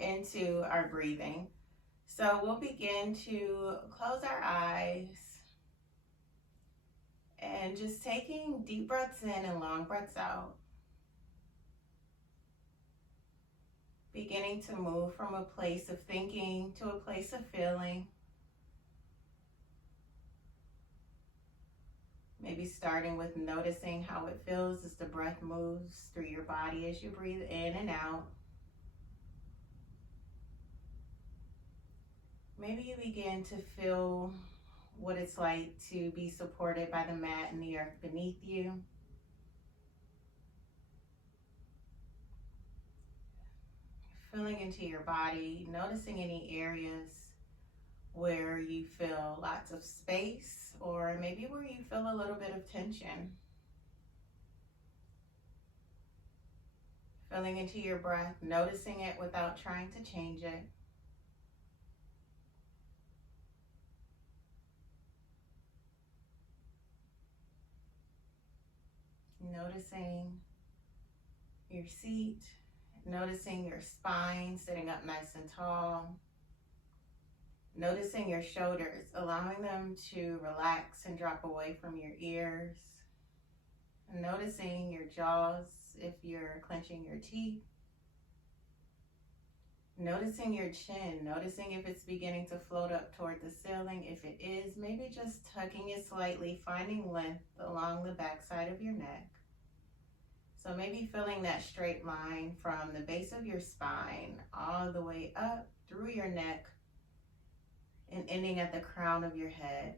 into our breathing. So we'll begin to close our eyes and just taking deep breaths in and long breaths out. Beginning to move from a place of thinking to a place of feeling. Maybe starting with noticing how it feels as the breath moves through your body as you breathe in and out. Maybe you begin to feel what it's like to be supported by the mat and the earth beneath you. Feeling into your body, noticing any areas where you feel lots of space or maybe where you feel a little bit of tension. Feeling into your breath, noticing it without trying to change it. Noticing your seat, noticing your spine sitting up nice and tall. Noticing your shoulders, allowing them to relax and drop away from your ears. Noticing your jaws if you're clenching your teeth. Noticing your chin, noticing if it's beginning to float up toward the ceiling. If it is, maybe just tucking it slightly, finding length along the backside of your neck. So maybe feeling that straight line from the base of your spine all the way up through your neck and ending at the crown of your head.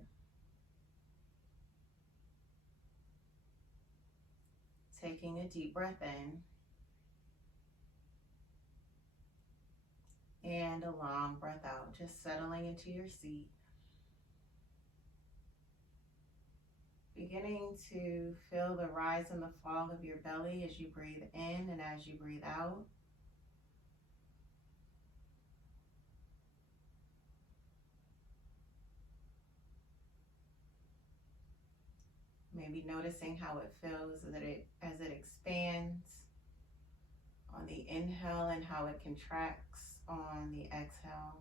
Taking a deep breath in and a long breath out, just settling into your seat. Beginning to feel the rise and the fall of your belly as you breathe in and as you breathe out. Maybe noticing how it feels as it expands on the inhale and how it contracts on the exhale.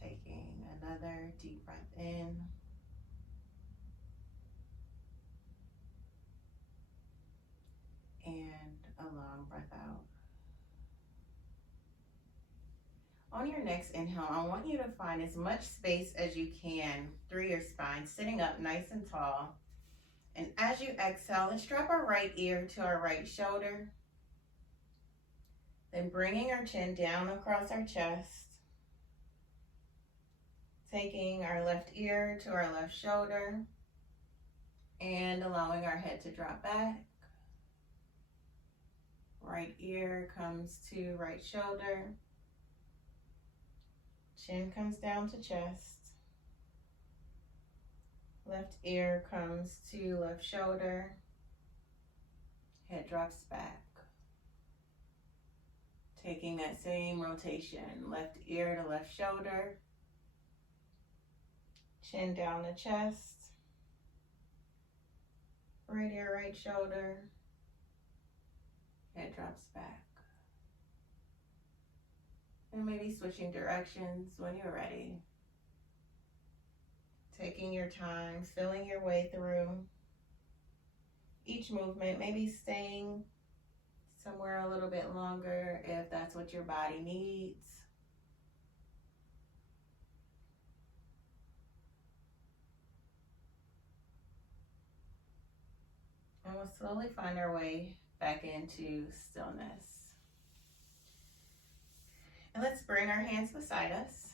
Taking another deep breath in. And a long breath out. On your next inhale, I want you to find as much space as you can through your spine, sitting up nice and tall. And as you exhale, let's drop our right ear to our right shoulder. Then bringing our chin down across our chest. Taking our left ear to our left shoulder. And allowing our head to drop back. Right ear comes to right shoulder. Chin comes down to chest. Left ear comes to left shoulder. Head drops back. Taking that same rotation, left ear to left shoulder. Chin down to chest. Right ear, right shoulder. Head drops back. And maybe switching directions when you're ready. Taking your time, feeling your way through each movement, maybe staying somewhere a little bit longer if that's what your body needs. And we'll slowly find our way back into stillness. And let's bring our hands beside us.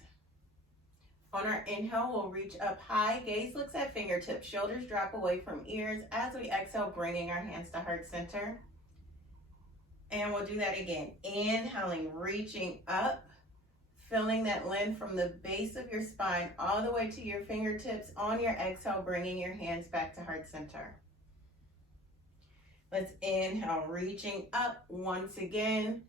On our inhale, we'll reach up high, gaze looks at fingertips, shoulders drop away from ears. As we exhale, bringing our hands to heart center. And we'll do that again. Inhaling, reaching up, feeling that length from the base of your spine all the way to your fingertips. On your exhale, bringing your hands back to heart center. Let's inhale, reaching up once again.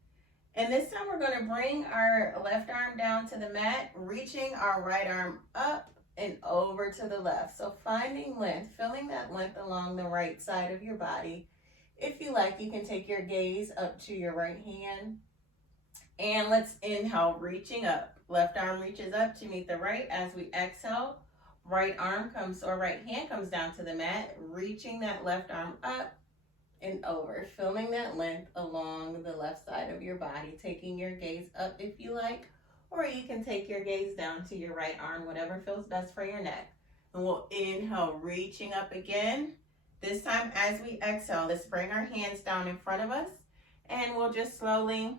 And this time we're going to bring our left arm down to the mat, reaching our right arm up and over to the left. So finding length, feeling that length along the right side of your body. If you like, you can take your gaze up to your right hand. And let's inhale, reaching up. Left arm reaches up to meet the right. As we exhale, right hand comes down to the mat, reaching that left arm up and over, feeling that length along the left side of your body, taking your gaze up if you like, or you can take your gaze down to your right arm, whatever feels best for your neck. And we'll inhale, reaching up again. This time as we exhale, let's bring our hands down in front of us, and we'll just slowly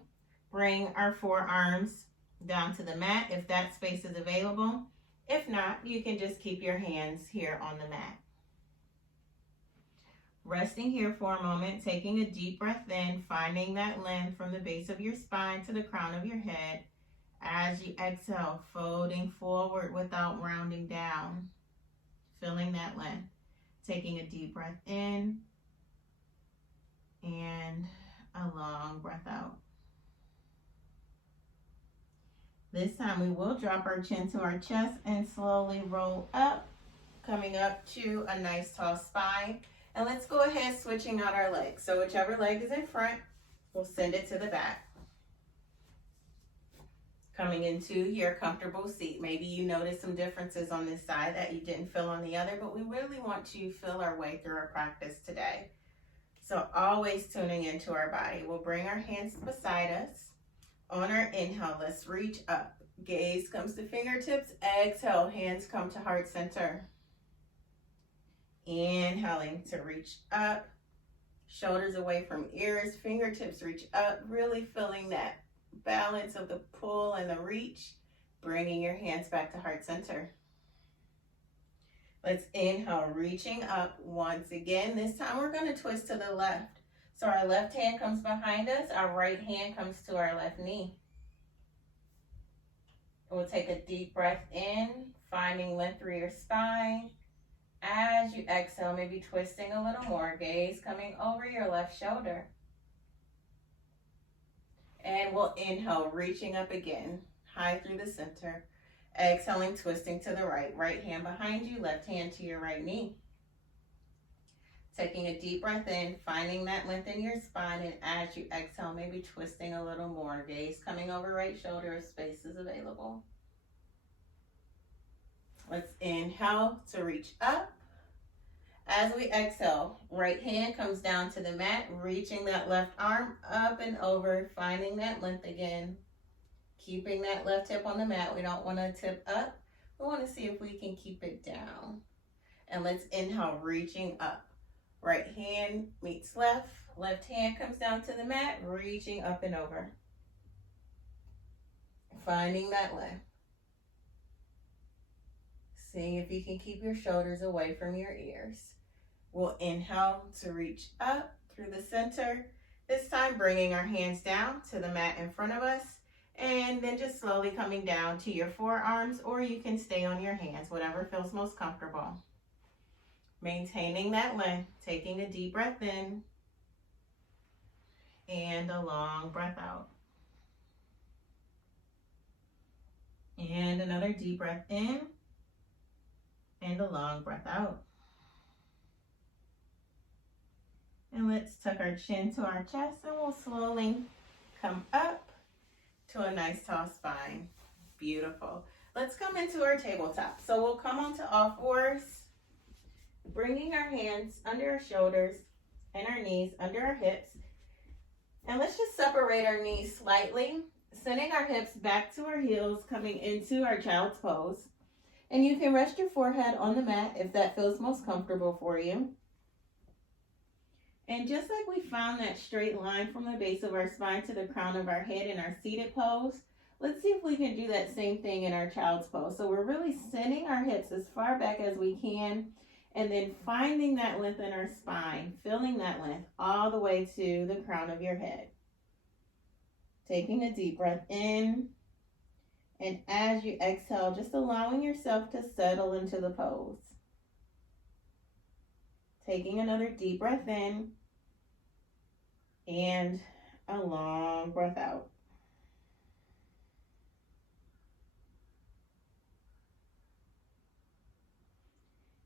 bring our forearms down to the mat if that space is available. If not, you can just keep your hands here on the mat. Resting here for a moment, taking a deep breath in, finding that length from the base of your spine to the crown of your head. As you exhale, folding forward without rounding down, feeling that length. Taking a deep breath in and a long breath out. This time we will drop our chin to our chest and slowly roll up, coming up to a nice tall spine. And let's go ahead switching out our legs. So whichever leg is in front, we'll send it to the back. Coming into your comfortable seat. Maybe you notice some differences on this side that you didn't feel on the other, but we really want to feel our way through our practice today. So always tuning into our body. We'll bring our hands beside us. On our inhale, let's reach up. Gaze comes to fingertips. Exhale, hands come to heart center. Inhaling to reach up. Shoulders away from ears. Fingertips reach up. Really feeling that balance of the pull and the reach. Bringing your hands back to heart center. Let's inhale, reaching up once again. This time we're going to twist to the left. So our left hand comes behind us, our right hand comes to our left knee. We'll take a deep breath in, finding length through your spine. As you exhale, maybe twisting a little more, gaze coming over your left shoulder. And we'll inhale, reaching up again, high through the center. Exhaling, twisting to the right. Right hand behind you, left hand to your right knee. Taking a deep breath in, finding that length in your spine, and as you exhale, maybe twisting a little more. Gaze coming over right shoulder if space is available. Let's inhale to reach up. As we exhale, right hand comes down to the mat, reaching that left arm up and over, finding that length again. Keeping that left hip on the mat. We don't want to tip up. We want to see if we can keep it down. And let's inhale, reaching up. Right hand meets left. Left hand comes down to the mat, reaching up and over. Finding that length. Seeing if you can keep your shoulders away from your ears. We'll inhale to reach up through the center. This time bringing our hands down to the mat in front of us. And then just slowly coming down to your forearms, or you can stay on your hands, whatever feels most comfortable. Maintaining that length, taking a deep breath in and a long breath out. And another deep breath in and a long breath out. And let's tuck our chin to our chest, and we'll slowly come up to a nice tall spine. Beautiful. Let's come into our tabletop. So we'll come onto all fours, bringing our hands under our shoulders and our knees under our hips. And let's just separate our knees slightly, sending our hips back to our heels, coming into our child's pose. And you can rest your forehead on the mat if that feels most comfortable for you. And just like we found that straight line from the base of our spine to the crown of our head in our seated pose, let's see if we can do that same thing in our child's pose. So we're really sending our hips as far back as we can, and then finding that length in our spine, feeling that length all the way to the crown of your head. Taking a deep breath in, and as you exhale, just allowing yourself to settle into the pose. Taking another deep breath in and a long breath out.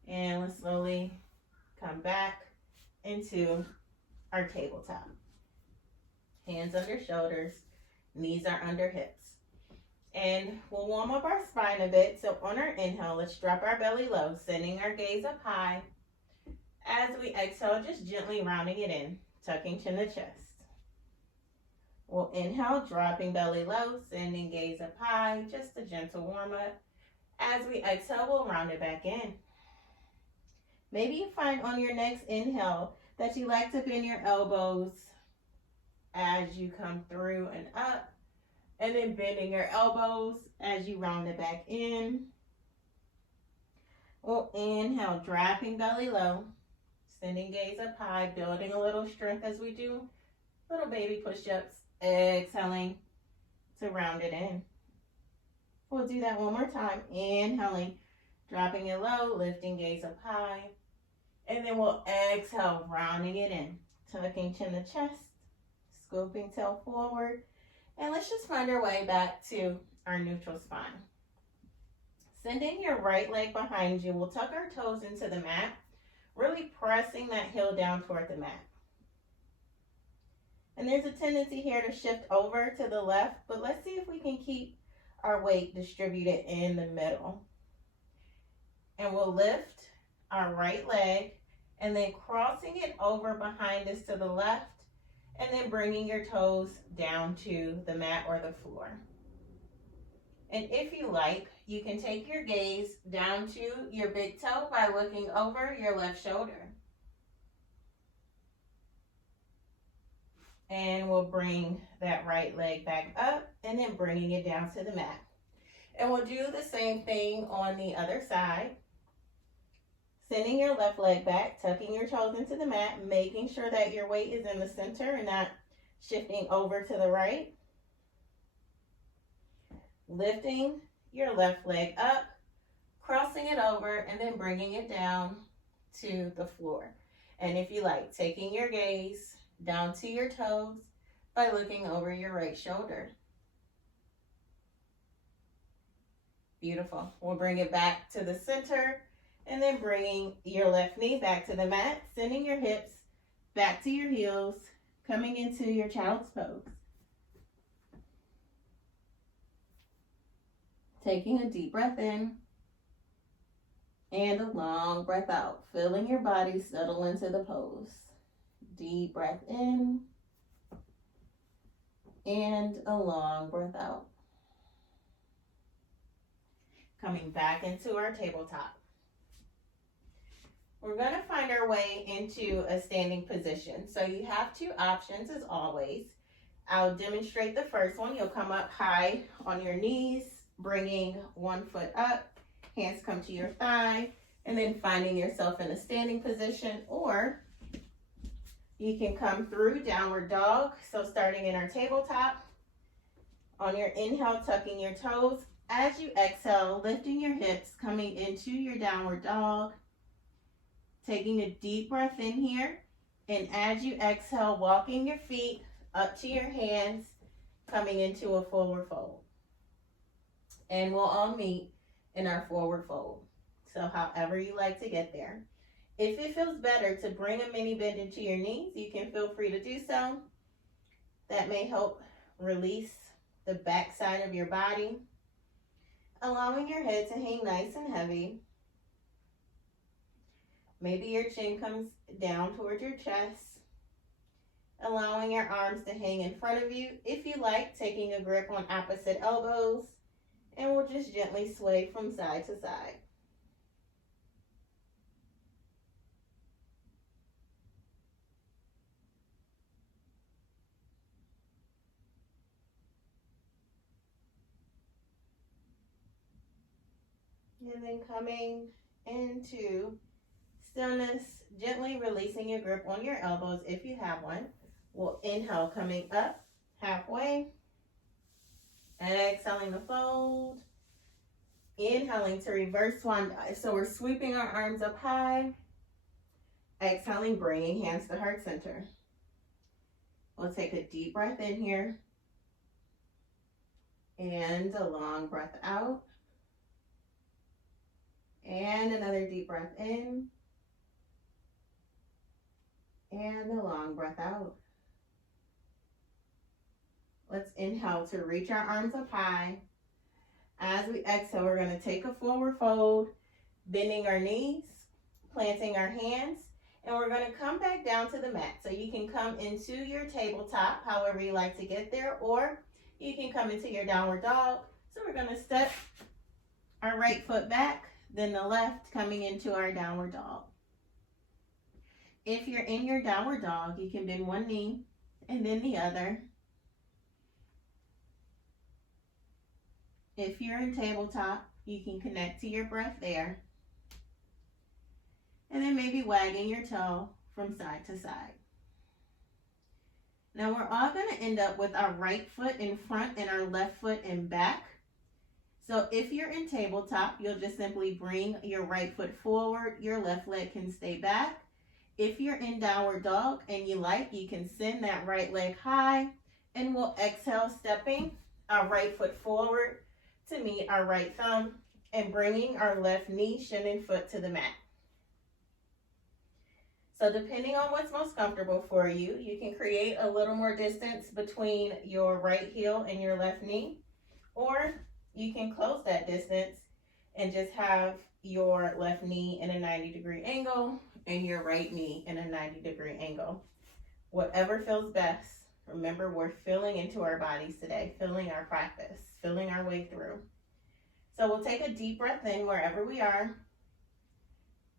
And let's slowly come back into our tabletop. Hands under shoulders, knees are under hips. And we'll warm up our spine a bit. So on our inhale, let's drop our belly low, sending our gaze up high. As we exhale, just gently rounding it in, tucking chin to chest. We'll inhale, dropping belly low, sending gaze up high, just a gentle warm up. As we exhale, we'll round it back in. Maybe you find on your next inhale that you like to bend your elbows as you come through and up, and then bending your elbows as you round it back in. We'll inhale, dropping belly low, sending gaze up high, building a little strength as we do little baby push-ups. Exhaling to round it in. We'll do that one more time. Inhaling, dropping it low, lifting gaze up high. And then we'll exhale, rounding it in. Tucking chin to chest, scooping tail forward. And let's just find our way back to our neutral spine. Sending your right leg behind you, we'll tuck our toes into the mat, really pressing that heel down toward the mat. And there's a tendency here to shift over to the left, but let's see if we can keep our weight distributed in the middle. And we'll lift our right leg and then crossing it over behind us to the left, and then bringing your toes down to the mat or the floor. And if you like, you can take your gaze down to your big toe by looking over your left shoulder. And we'll bring that right leg back up and then bringing it down to the mat. And we'll do the same thing on the other side. Sending your left leg back, tucking your toes into the mat, making sure that your weight is in the center and not shifting over to the right. Lifting your left leg up, crossing it over, and then bringing it down to the floor. And if you like, taking your gaze down to your toes by looking over your right shoulder. Beautiful. We'll bring it back to the center and then bringing your left knee back to the mat, sending your hips back to your heels, coming into your child's pose. Taking a deep breath in and a long breath out, feeling your body settle into the pose. Deep breath in and a long breath out. Coming back into our tabletop. We're going to find our way into a standing position. So you have two options as always. I'll demonstrate the first one. You'll come up high on your knees, bringing one foot up, hands come to your thigh, and then finding yourself in a standing position, or you can come through downward dog. So starting in our tabletop, on your inhale, tucking your toes. As you exhale, lifting your hips, coming into your downward dog. Taking a deep breath in here. And as you exhale, walking your feet up to your hands, coming into a forward fold. And we'll all meet in our forward fold. So however you like to get there. If it feels better to bring a mini bend into your knees, you can feel free to do so. That may help release the back side of your body, allowing your head to hang nice and heavy. Maybe your chin comes down towards your chest, allowing your arms to hang in front of you. If you like, taking a grip on opposite elbows, and we'll just gently sway from side to side. And then coming into stillness, gently releasing your grip on your elbows if you have one. We'll inhale, coming up halfway. Exhaling to fold. Inhaling to reverse swan dive. So we're sweeping our arms up high. Exhaling, bringing hands to heart center. We'll take a deep breath in here. And a long breath out. And another deep breath in. And a long breath out. Let's inhale to reach our arms up high. As we exhale, we're going to take a forward fold, bending our knees, planting our hands, and we're going to come back down to the mat. So you can come into your tabletop, however you like to get there, or you can come into your downward dog. So we're going to step our right foot back, then the left, coming into our downward dog. If you're in your downward dog, you can bend one knee and then the other. If you're in tabletop, you can connect to your breath there. And then maybe wagging your toe from side to side. Now we're all going to end up with our right foot in front and our left foot in back. So if you're in tabletop, you'll just simply bring your right foot forward. Your left leg can stay back. If you're in downward dog and you like, you can send that right leg high, and we'll exhale, stepping our right foot forward to meet our right thumb and bringing our left knee, shin, and foot to the mat. So depending on what's most comfortable for you, you can create a little more distance between your right heel and your left knee, or you can close that distance and just have your left knee in a 90-degree angle and your right knee in a 90-degree angle. Whatever feels best. Remember, we're feeling into our bodies today, feeling our practice, feeling our way through. So we'll take a deep breath in wherever we are,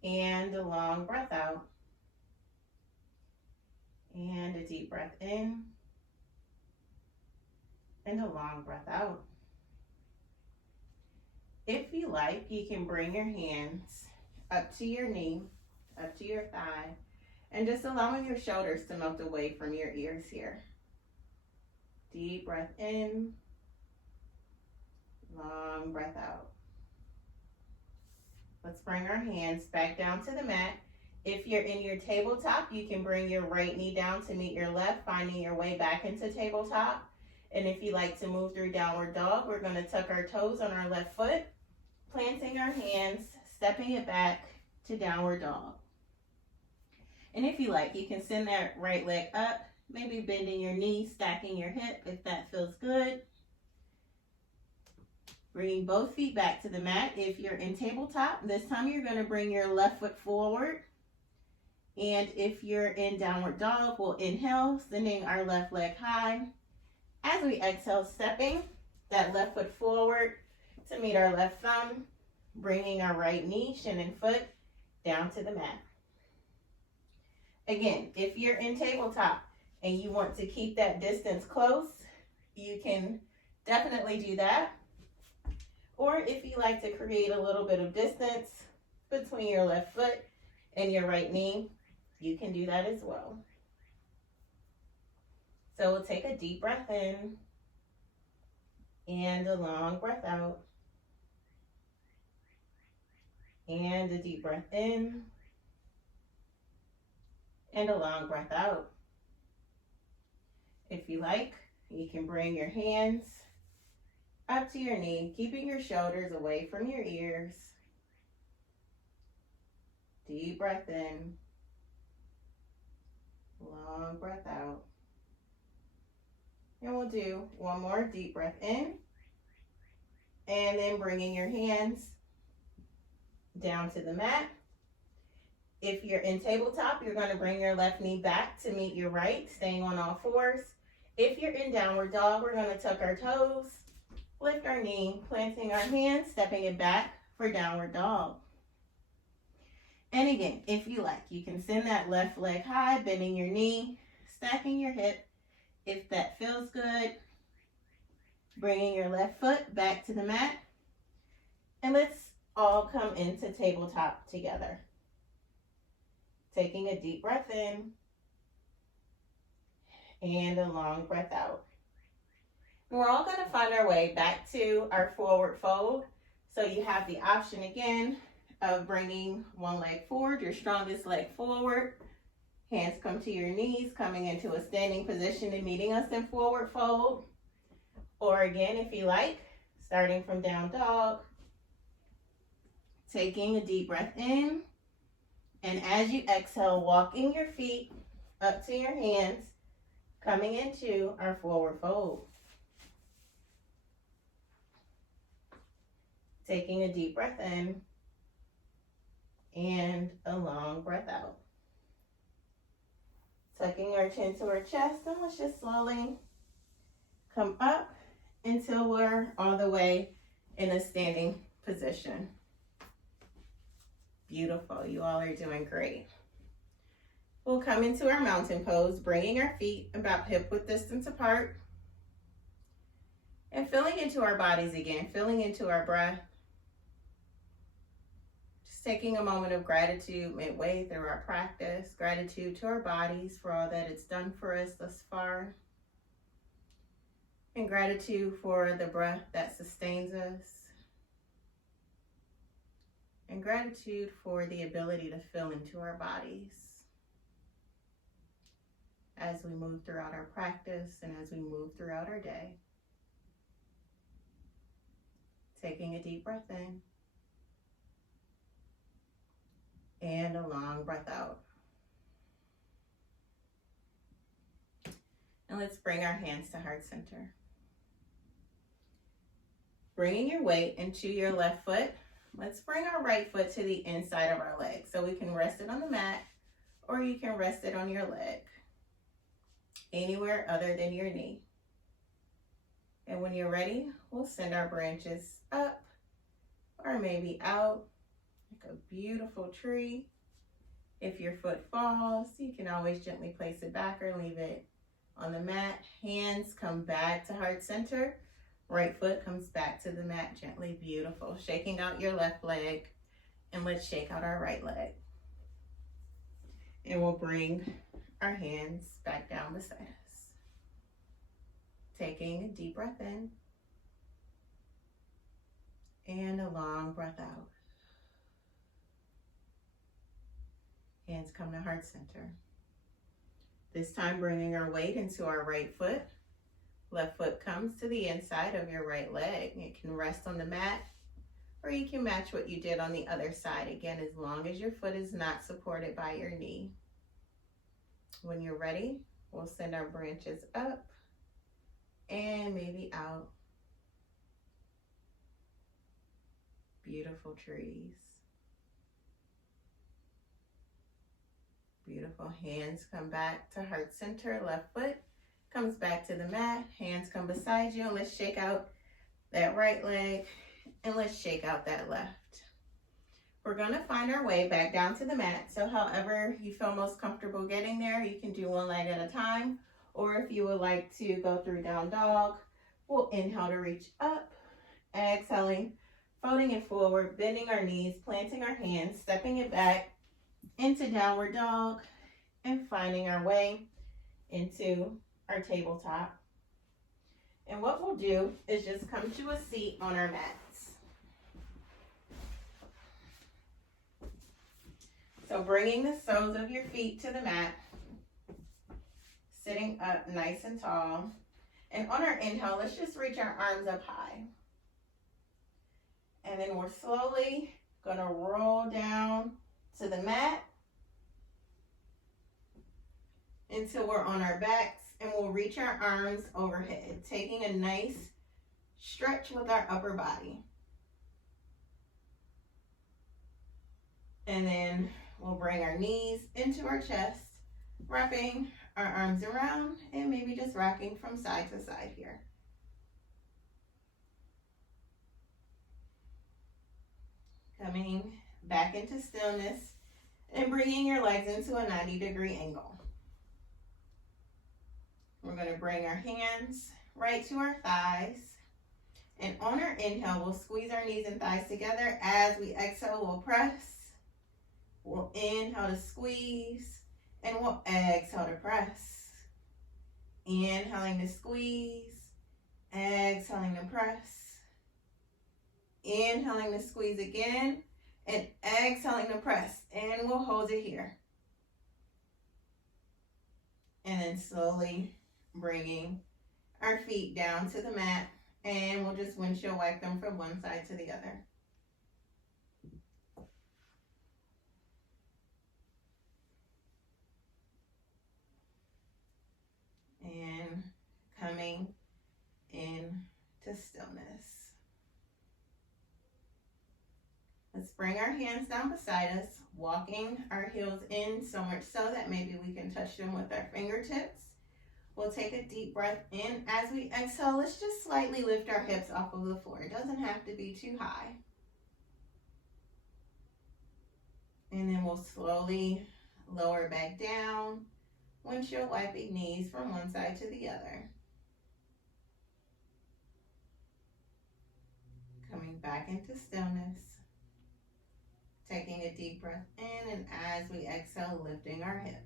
and a long breath out. And a deep breath in, and a long breath out. If you like, you can bring your hands up to your knee, up to your thigh, and just allowing your shoulders to melt away from your ears here. Deep breath in, long breath out. Let's bring our hands back down to the mat. If you're in your tabletop, you can bring your right knee down to meet your left, finding your way back into tabletop. And if you like to move through downward dog, we're going to tuck our toes on our left foot, planting our hands, stepping it back to downward dog. And if you like, you can send that right leg up, maybe bending your knee, stacking your hip if that feels good. Bringing both feet back to the mat. If you're in tabletop, this time you're going to bring your left foot forward. And if you're in downward dog, we'll inhale, sending our left leg high. As we exhale, stepping that left foot forward to meet our left thumb, bringing our right knee, shin, and foot down to the mat. Again, if you're in tabletop and you want to keep that distance close, you can definitely do that. Or if you like to create a little bit of distance between your left foot and your right knee, you can do that as well. So we'll take a deep breath in and a long breath out. And a deep breath in and a long breath out. If you like, you can bring your hands up to your knee, keeping your shoulders away from your ears. Deep breath in, long breath out. And we'll do one more deep breath in, and then bringing your hands down to the mat. If you're in tabletop, you're going to bring your left knee back to meet your right, staying on all fours. If you're in downward dog, we're going to tuck our toes, lift our knee, planting our hands, stepping it back for downward dog. And again, if you like, you can send that left leg high, bending your knee, stacking your hip. If that feels good, bringing your left foot back to the mat. And let's all come into tabletop together. Taking a deep breath in and a long breath out. And we're all going to find our way back to our forward fold. So you have the option again of bringing one leg forward, your strongest leg forward. Hands come to your knees, coming into a standing position and meeting us in forward fold. Or again, if you like, starting from down dog, taking a deep breath in. And as you exhale, walking your feet up to your hands, coming into our forward fold. Taking a deep breath in and a long breath out. Tucking our chin to our chest, and let's just slowly come up until we're all the way in a standing position. Beautiful, you all are doing great. We'll come into our mountain pose, bringing our feet about hip width distance apart. And feeling into our bodies again, feeling into our breath. Just taking a moment of gratitude midway through our practice. Gratitude to our bodies for all that it's done for us thus far. And gratitude for the breath that sustains us. And gratitude for the ability to feel into our bodies as we move throughout our practice and as we move throughout our day. Taking a deep breath in and a long breath out. And let's bring our hands to heart center. Bringing your weight into your left foot, let's bring our right foot to the inside of our leg. So we can rest it on the mat, or you can rest it on your leg, anywhere other than your knee. And when you're ready, we'll send our branches up or maybe out like a beautiful tree. If your foot falls, you can always gently place it back or leave it on the mat. Hands come back to heart center. Right foot comes back to the mat gently. Beautiful. Shaking out your left leg, and let's shake out our right leg. And we'll bring our hands back down beside us. Taking a deep breath in and a long breath out. Hands come to heart center. This time bringing our weight into our right foot. Left foot comes to the inside of your right leg. It can rest on the mat, or you can match what you did on the other side. Again, as long as your foot is not supported by your knee. When you're ready, we'll send our branches up and maybe out. Beautiful trees. Beautiful. Hands come back to heart center. Left foot comes back to the mat. Hands come beside you, and let's shake out that right leg, and let's shake out that left. We're going to find our way back down to the mat. So however you feel most comfortable getting there, you can do one leg at a time. Or if you would like to go through down dog, we'll inhale to reach up, exhaling, folding it forward, bending our knees, planting our hands, stepping it back into downward dog, and finding our way into our tabletop. And what we'll do is just come to a seat on our mats. So bringing the soles of your feet to the mat, sitting up nice and tall. And on our inhale, let's just reach our arms up high. And then we're slowly gonna roll down to the mat until we're on our backs, and we'll reach our arms overhead, taking a nice stretch with our upper body. And then we'll bring our knees into our chest, wrapping our arms around and maybe just rocking from side to side here. Coming back into stillness and bringing your legs into a 90-degree angle. We're going to bring our hands right to our thighs. And on our inhale, we'll squeeze our knees and thighs together. As we exhale, we'll press. We'll inhale to squeeze, and we'll exhale to press. Inhaling to squeeze, exhaling to press. Inhaling to squeeze again, and exhaling to press. And we'll hold it here. And then slowly bringing our feet down to the mat, and we'll just windshield wipe them from one side to the other. to stillness. Let's bring our hands down beside us, walking our heels in so much so that maybe we can touch them with our fingertips. We'll take a deep breath in. As we exhale, let's just slightly lift our hips off of the floor. It doesn't have to be too high. And then we'll slowly lower back down, windshield wiping knees from one side to the other. Coming back into stillness. Taking a deep breath in, and as we exhale, lifting our hips.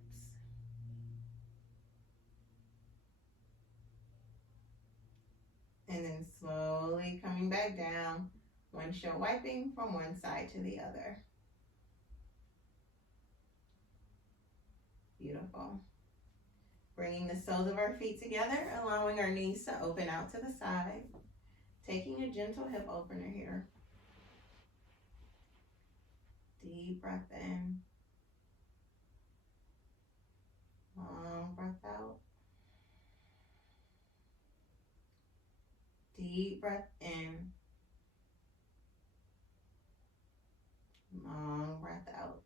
And then slowly coming back down, windshield wiping from one side to the other. Beautiful. Bringing the soles of our feet together, allowing our knees to open out to the side. Taking a gentle hip opener here. Deep breath in. Long breath out. Deep breath in. Long breath out.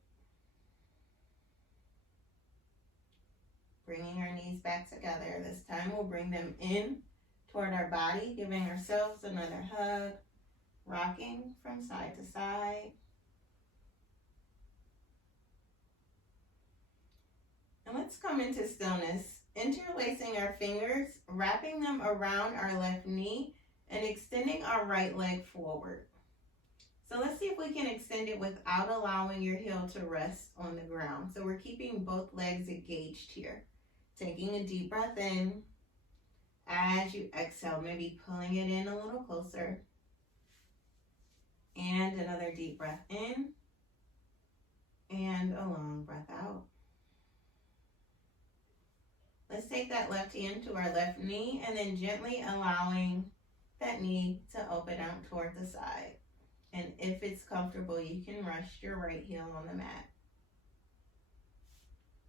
Bringing our knees back together. This time we'll bring them in toward our body, giving ourselves another hug, rocking from side to side. And let's come into stillness, interlacing our fingers, wrapping them around our left knee, and extending our right leg forward. So let's see if we can extend it without allowing your heel to rest on the ground. So we're keeping both legs engaged here. Taking a deep breath in. As you exhale, maybe pulling it in a little closer. And another deep breath in. And a long breath out. Let's take that left hand to our left knee and then gently allowing that knee to open out toward the side. And if it's comfortable, you can rest your right heel on the mat.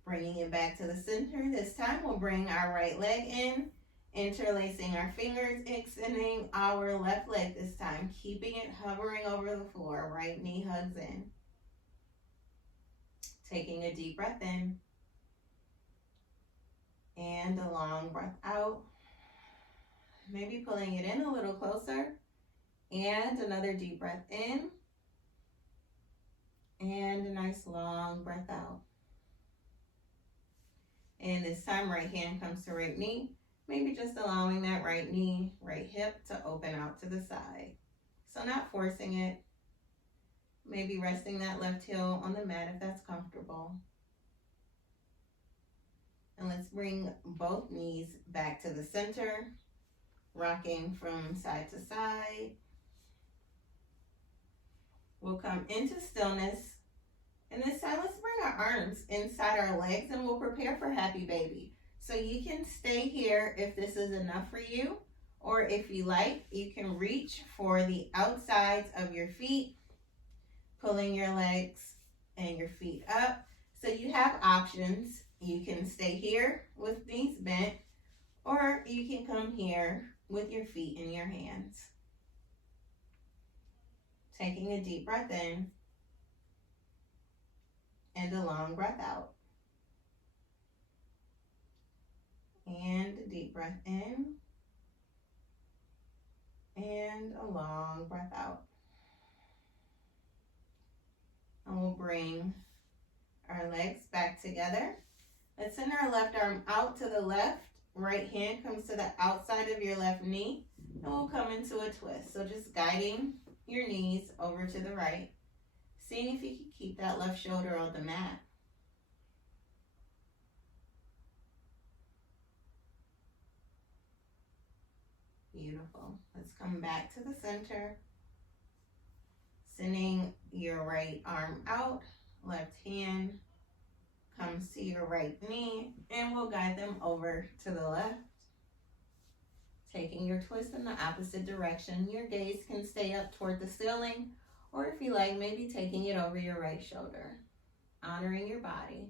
Bringing it back to the center. This time we'll bring our right leg in, interlacing our fingers, extending our left leg this time, keeping it hovering over the floor. Right knee hugs in. Taking a deep breath in. And a long breath out. Maybe pulling it in a little closer. And another deep breath in. And a nice long breath out. And this time, right hand comes to right knee. Maybe just allowing that right knee, right hip to open out to the side. So not forcing it. Maybe resting that left heel on the mat if that's comfortable. And let's bring both knees back to the center, rocking from side to side. We'll come into stillness. And this time, let's bring our arms inside our legs and we'll prepare for happy baby. So you can stay here if this is enough for you, or if you like, you can reach for the outsides of your feet, pulling your legs and your feet up. So you have options. You can stay here with knees bent, or you can come here with your feet in your hands. Taking a deep breath in. And a long breath out. And a deep breath in. And a long breath out. And we'll bring our legs back together. Let's send our left arm out to the left. Right hand comes to the outside of your left knee. And we'll come into a twist. So just guiding your knees over to the right. Seeing if you can keep that left shoulder on the mat. Beautiful. Let's come back to the center. Sending your right arm out. Left hand comes to your right knee. And we'll guide them over to the left. Taking your twist in the opposite direction. Your gaze can stay up toward the ceiling. Or if you like, maybe taking it over your right shoulder. Honoring your body.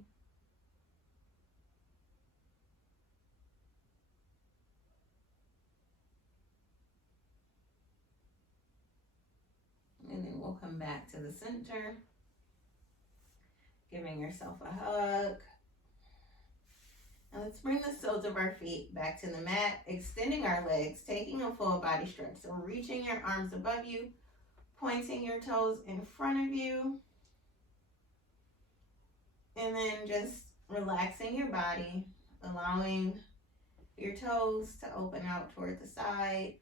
come back to the center, giving yourself a hug. Now let's bring the soles of our feet back to the mat, extending our legs, taking a full body stretch. So reaching your arms above you, pointing your toes in front of you, and then just relaxing your body, allowing your toes to open out toward the side,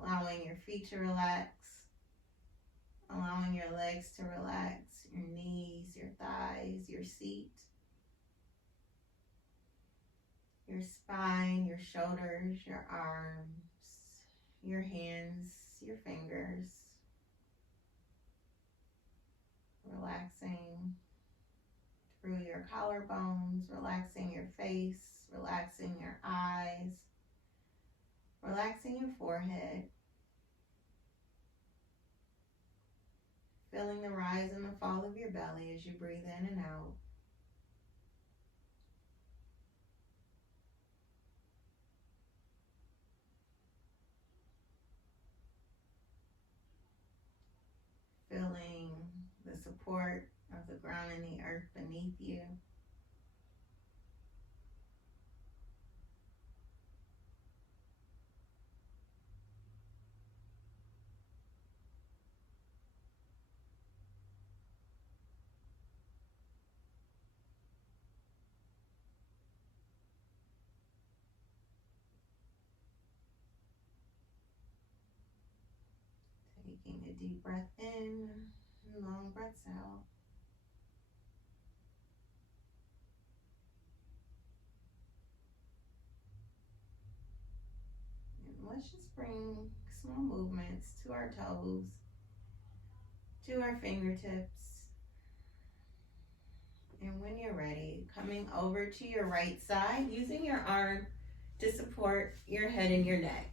allowing your feet to relax, allowing your legs to relax, your knees, your thighs, your seat, your spine, your shoulders, your arms, your hands, your fingers. Relaxing through your collarbones, relaxing your face, relaxing your eyes, relaxing your forehead, feeling the rise and the fall of your belly as you breathe in and out. Feeling the support of the ground and the earth beneath you. Taking a deep breath in and long breaths out. And let's just bring small movements to our toes, to our fingertips. And when you're ready, coming over to your right side, using your arm to support your head and your neck.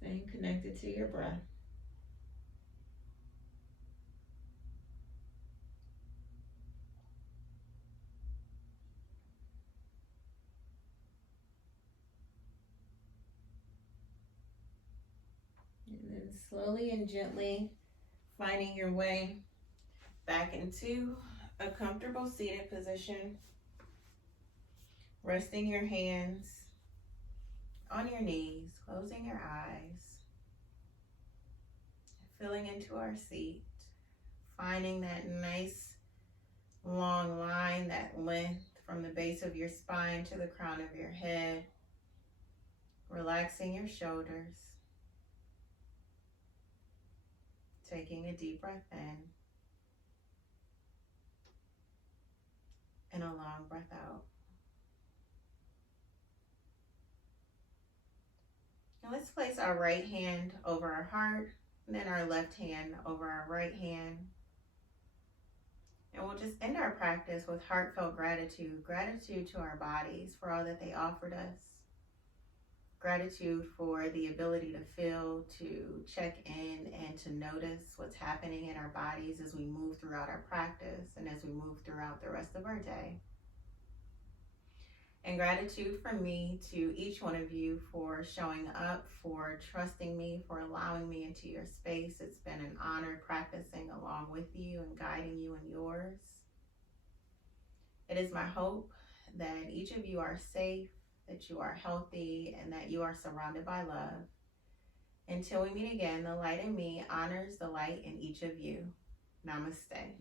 Staying connected to your breath. And then slowly and gently finding your way back into a comfortable seated position. Resting your hands on your knees, closing your eyes, filling into our seat, finding that nice long line, that length from the base of your spine to the crown of your head, relaxing your shoulders, taking a deep breath in and a long breath out. Now let's place our right hand over our heart, and then our left hand over our right hand. And we'll just end our practice with heartfelt gratitude. Gratitude to our bodies for all that they offered us. Gratitude for the ability to feel, to check in, and to notice what's happening in our bodies as we move throughout our practice and as we move throughout the rest of our day. And gratitude from me to each one of you for showing up, for trusting me, for allowing me into your space. It's been an honor practicing along with you and guiding you in yours. It is my hope that each of you are safe, that you are healthy, and that you are surrounded by love. Until we meet again, the light in me honors the light in each of you. Namaste.